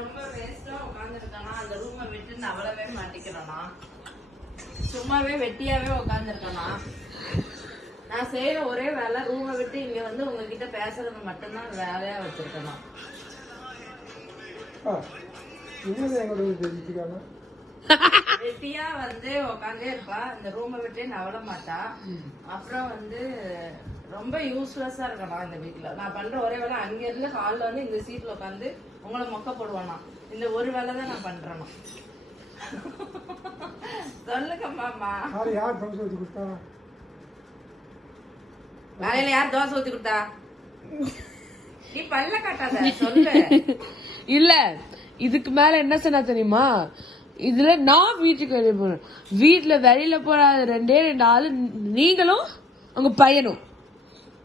ரொம்ப வேஸ்டா உட்காந்துருக்கானா அந்த ரூமை விட்டு நவளவே மாட்டிக்கிறானா சும்மாவே வெட்டியாவே உட்காந்துருக்கானா நான் செய்யற ஒரே வேலை ரூமை விட்டு இங்க வந்து உங்ககிட்ட பேசுறது மட்டும்தான் வேலையா வச்சிருக்கேன் வெட்டியா வந்து உட்காந்தே இருப்பா இந்த ரூமை விட்டே நவள மாட்டா அப்புறம் வந்து ரொம்ப யூஸ்லெஸ்ஸா இருக்கணும் இந்த வீட்டுல நான் பண்ற ஒரே வேலை அங்க இருந்து ஹால்ல வந்து இந்த சீட்ல உட்காந்து உங்களை மொக்க போடுவானா இந்த ஒரு வேலை தான் நான் பண்றேன் சொல்லுங்க மாமா வேலையில யார் தோசை ஊத்தி கொடுத்தா நீ பல்ல காட்டாத சொல்லு இல்ல இதுக்கு மேல என்ன சொன்னா தெரியுமா இதுல நான் வீட்டுக்கு வெளியே போறேன் வீட்டுல வெளியில போற 2 ஆளு நீங்களும் உங்க பையனும்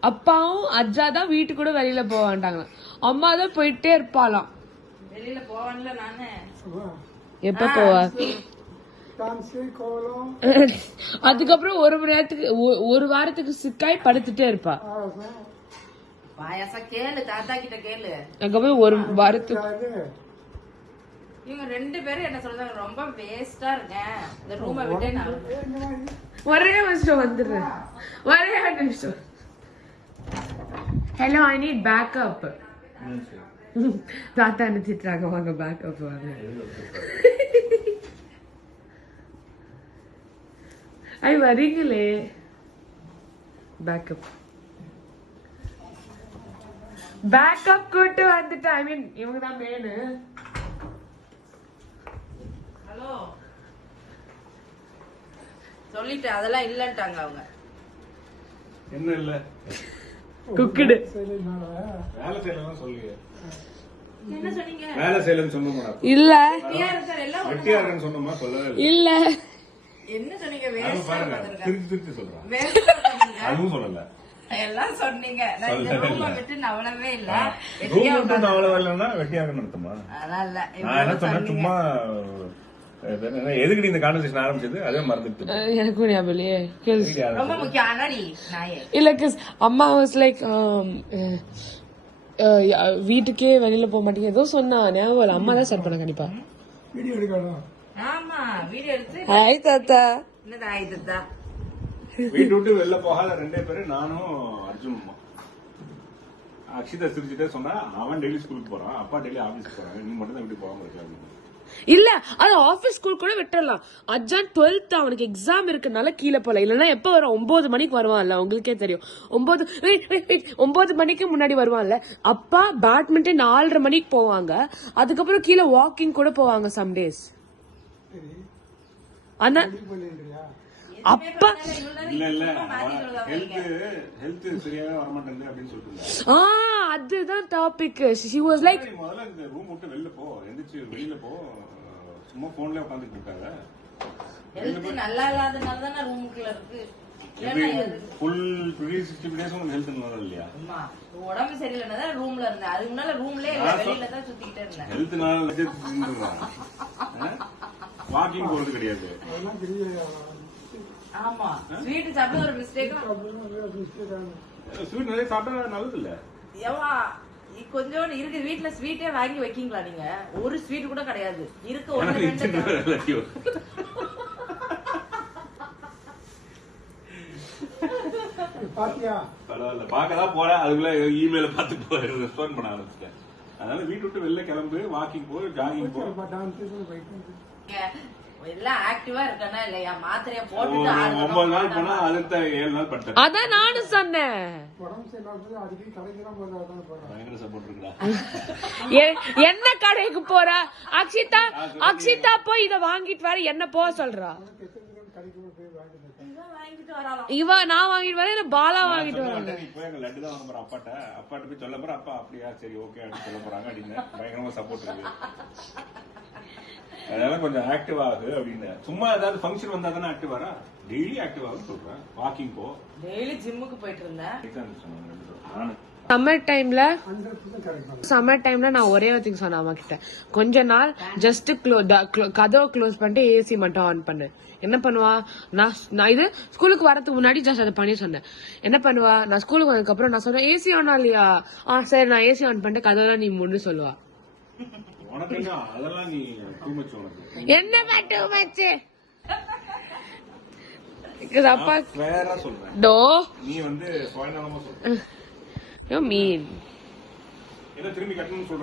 அப்பாவும் அஜா தான் வீட்டு கூட வெளியில போக வேண்டாங்க அம்மா தான் போயிட்டே இருப்பாளாம் வெளியில போவான்ல நானு எப்ப போவா அதுக்கப்புறம் ஒரு வாரத்துக்கு சிக்காய் படுத்துட்டே இருப்பா பாயாசா கேளு தாத்தா கிட்ட கேளு அதுக்கப்புறம் ஒரு வாரத்துக்கு இவங்க 2 பேரும் என்ன சொல்றாங்க ரொம்ப வேஸ்டா இருக்கேன் இந்த ரூமை விட்டே நான் ஒரே நிமிஷம் வந்துடுறேன் ஒரே நிமிஷம் ஹலோ ஐ நீட் பேக்கப் தாத்தா அனுப்பிச்சிட்டாங்க வாங்க பேக்கப் வாங்க ஐ வரீங்களே பேக்கப் கூட்டு வந்துட்டு ஐ மீன் இவங்க தான் மெயினு ஹலோ சொல்லிட்டு அதெல்லாம் இல்லன்ட்டாங்க அவங்க என்ன இல்ல குக்குடு வேலை செய்யலாம் சொல்லுங்க என்ன சொன்னீங்க வேலை செய்யலன்னு சொன்னோமா இல்ல வெட்டியா இருக்காரு எல்லாம் வெட்டியா இருக்கேன்னு சொன்னோமா சொல்லவே இல்ல என்ன சொன்னீங்க வேஸ்டா உட்கார்ந்திருக்காரு திருப்பி சொல்றான் வேஸ்டா உட்கார்ந்திருக்காரு அதுவும் சொல்லல எல்லாம் சொன்னீங்க நான் இந்த ரூமை விட்டு நவளவே இல்ல ரூம் விட்டு அவ்வளவு இல்லைன்னா வெட்டியா இருக்கணும் அர்த்தமா அதான் இல்ல நான் என்ன சொன்னேன் சும்மா எதுக்கு இந்த கான்வர்சேஷன் ஆரம்பிச்சது அதே மறந்துட்டு எனக்கும் ஞாபகம் இல்லையே ரொம்ப முக்கியம் அனடி நாயே இல்ல அம்மா வாஸ் லைக் வீட்டுக்கே வெளியில போக மாட்டீங்க ஏதோ சொன்னா ஞாபகம் இல்ல அம்மா தான் ஸ்டார்ட் பண்ண கண்டிப்பா ஆமா வீடியோ எடுத்து ஹாய் தாத்தா என்னது ஆயி தாத்தா வீட்டு விட்டு வெளில போகாத 2 பேரு நானும் அர்ஜுனும் அக்ஷிதா சிரிச்சுட்டே சொன்னா அவன் டெய்லி ஸ்கூலுக்கு போறான் அப்பா டெய்லி ஆபீஸ் போறாங்க நீ மட்டும் தான் வீட்டுக்கு போகாம இருக்க அப்படின்னு இல்ல அது ஆபீஸ் ஸ்கூல் கூட விட்டுறலாம் அஜான் 12th அவனுக்கு எக்ஸாம் இருக்கனால கீழே போல இல்லன்னா எப்ப வரும் 9 மணிக்கு வருவான்ல உங்களுக்கே தெரியும் 9 மணிக்கு முன்னாடி வருவான்ல அப்பா பேட்மிண்டன் 4:30 மணிக்கு போவாங்க அதுக்கப்புறம் கீழே வாக்கிங் கூட போவாங்க சம் டேஸ் ஆனா அப்பா இல்ல இல்ல ஹெல்த் சரியாவே வர மாட்டேங்குது அப்படின்னு சொல்லிட்டு அதுதான் டாபிக் she was like முதல்ல இந்த ரூம் விட்டு வெளில போ எந்திரிச்சு வெளியில போ சும்மா போன்ல உட்காந்துட்டு இருக்காங்க ஹெல்த் நல்லா இல்லாதனால தான் ரூமுக்குள்ள இருக்கு ஃபுல் 360 டேஸ் உங்களுக்கு ஹெல்த் நல்லா இல்லையா உடம்பு சரியில்லைன்னா ரூம்ல இருந்தேன் அதுக்கு முன்னால ரூம்லயே இல்ல வெளியில தான் சுத்திக்கிட்டே இருந்தேன் ஹெல்த் நாள் வாக்கிங் போறது கிடையாது ஆமா ஸ்வீட் சாப்பிட ஒரு மிஸ்டேக் ஸ்வீட் நிறைய சாப்பிட்டா நல்லது இல்ல எவா கொஞ்சோண்டு இருக்கு வீட்டுல ஸ்வீட்டே வாங்கி வைக்கீங்களா நீங்க ஒரு ஸ்வீட் கூட கிடையாது இருக்கு ஒண்ணு ரெண்டு பரவாயில்ல பாக்கதான் போறேன் அதுக்குள்ள இமெயில பார்த்து ரெஸ்பாண்ட் பண்ண ஆரம்பிச்சிட்டேன் அதனால வீட்டு விட்டு வெளில கிளம்பு வாக்கிங் போ ஜாகிங் போ எல்லாம் ஆக்டிவா இருக்கனா இல்லையா மாத்திரைய போட்டுட்டு 9 நாள் போனா அடுத்த 7 நாள் பட்டேன் அதான் நானும் சொன்னேன் பயங்கர சப்போர்ட் இருக்குடா என்ன கடைக்கு போற அக்ஷிதா போய் இத வாங்கிட்டு வர என்ன போக சொல்றா இவ நான் வாங்கிட்டு வரேன் இல்ல பாலா வாங்கிட்டு வராங்க இப்போ எங்க லட்டு தான் வாங்க போறேன் அப்பாட்ட போய் சொல்ல போறேன் அப்பா அப்படியா சரி ஓகே அப்படின்னு சொல்ல போறாங்க அப்படின்னு பயங்கரமா சப்போர்ட் இருக்கு அதனால கொஞ்சம் ஆக்டிவ் ஆகுது அப்படின்னு சும்மா ஏதாவது ஃபங்க்ஷன் வந்தா தானே ஆக்டிவ் வரா டெய்லி ஆக்டிவ் ஆகுன்னு சொல்றேன் வாக்கிங் போ டெய்லி ஜிம்முக்கு போயிட்டு இருந்தேன் சம்மர் டைம்ல நான் ஒரே ஒரு திங் சொன்னேன் அம்மா கிட்ட கொஞ்ச நாள் ஜஸ்ட் கதவை க்ளோஸ் பண்ணிட்டு ஏசி மட்டும் ஆன் பண்ணு என்ன பண்ணுவா நான் இது ஸ்கூலுக்கு வரதுக்கு முன்னாடி ஜஸ்ட் அதை பண்ணி சொன்னேன் என்ன பண்ணுவா நான் ஸ்கூலுக்கு வந்ததுக்கு அப்புறம் நான் சொன்னேன் ஏசி ஆனா இல்லையா சரி நான் ஏசி ஆன் பண்ணிட்டு கதவை நீ முன்னு சொல்லுவா உனக்கு என்ன அதெல்லாம் நீ டூ மச் உனக்கு என்ன பாட்டு மச்சு அப்பா வேற சொல்றேன் டோ நீ வந்து சுயநலமா சொல்ற மீன் என்ன திரும்பி கட்டணும்னு சொல்ற